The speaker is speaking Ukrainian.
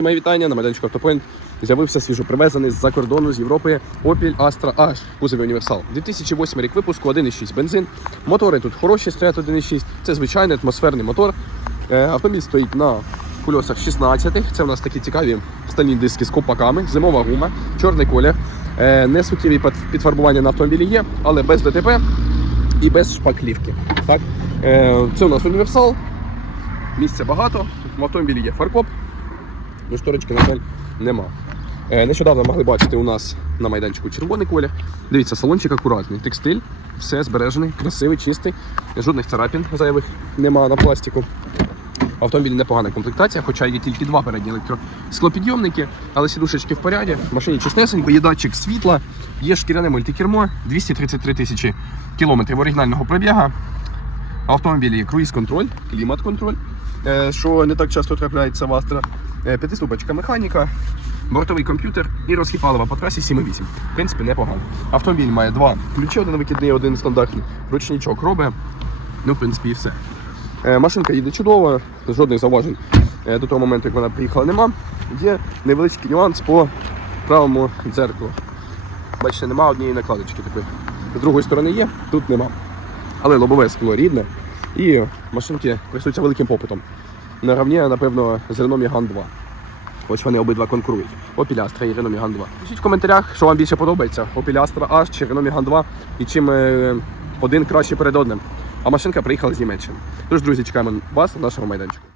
Моє вітання на майданчику Автопоінт. З'явився свіжопривезений з-за кордону з Європи Opel Astra H кузові універсал. 2008 рік випуску 1,6 бензин. Мотори тут хороші, стоять 1,6. Це звичайний атмосферний мотор. Е, Автомобіль стоїть на кольосах 16. Це у нас такі цікаві стальні диски з копаками, зимова гума, чорний колір. Е, Не суттєві підфарбування на автомобілі є, але без ДТП і без шпаклівки. Так? Е, Це у нас універсал. Місця багато. В автомобілі є фаркоп. Ну, шторочки, на жаль, нема. Е, нещодавно могли бачити у нас на майданчику червоний колір. Дивіться, салончик акуратний, текстиль, все збережений, красивий, чистий, жодних царапін зайвих нема на пластику. Автомобіль непогана комплектація, хоча є тільки два передні електросклопідйомники, але сідушечки в поряді, в машині чистесенько, є датчик світла, є шкіряне мультикермо, 233 тисячі кілометрів оригінального пробіга. Автомобілі є круїз-контроль, клімат-контроль, е, що не так часто трапляється в Astra. Е, П'ятиступочка механіка, бортовий комп'ютер і розхід палива по трасі 7,8. В принципі, непогано. Автомобіль має два ключі, один викидний, один стандартний. Ручничок робить. Ну, в принципі, і все. Е, Машинка їде чудово, жодних зауважень е, до того моменту, як вона приїхала, нема. Є невеличкий нюанс по правому дзеркалу. Бачите, нема однієї накладочки такої. З другої сторони є, тут нема. Але лобове скло рідне і машинки користуються великим попитом. Наравні, напевно, з Renault Megane 2. Ось вони обидва конкурують. Opel Astra і Renault Megane 2. Пишіть в коментарях, що вам більше подобається. Opel Astra H чи Renault Megane 2 і чим е, один краще перед одним. А машинка приїхала з Німеччини. Тож, друзі, чекаємо вас на нашому майданчику.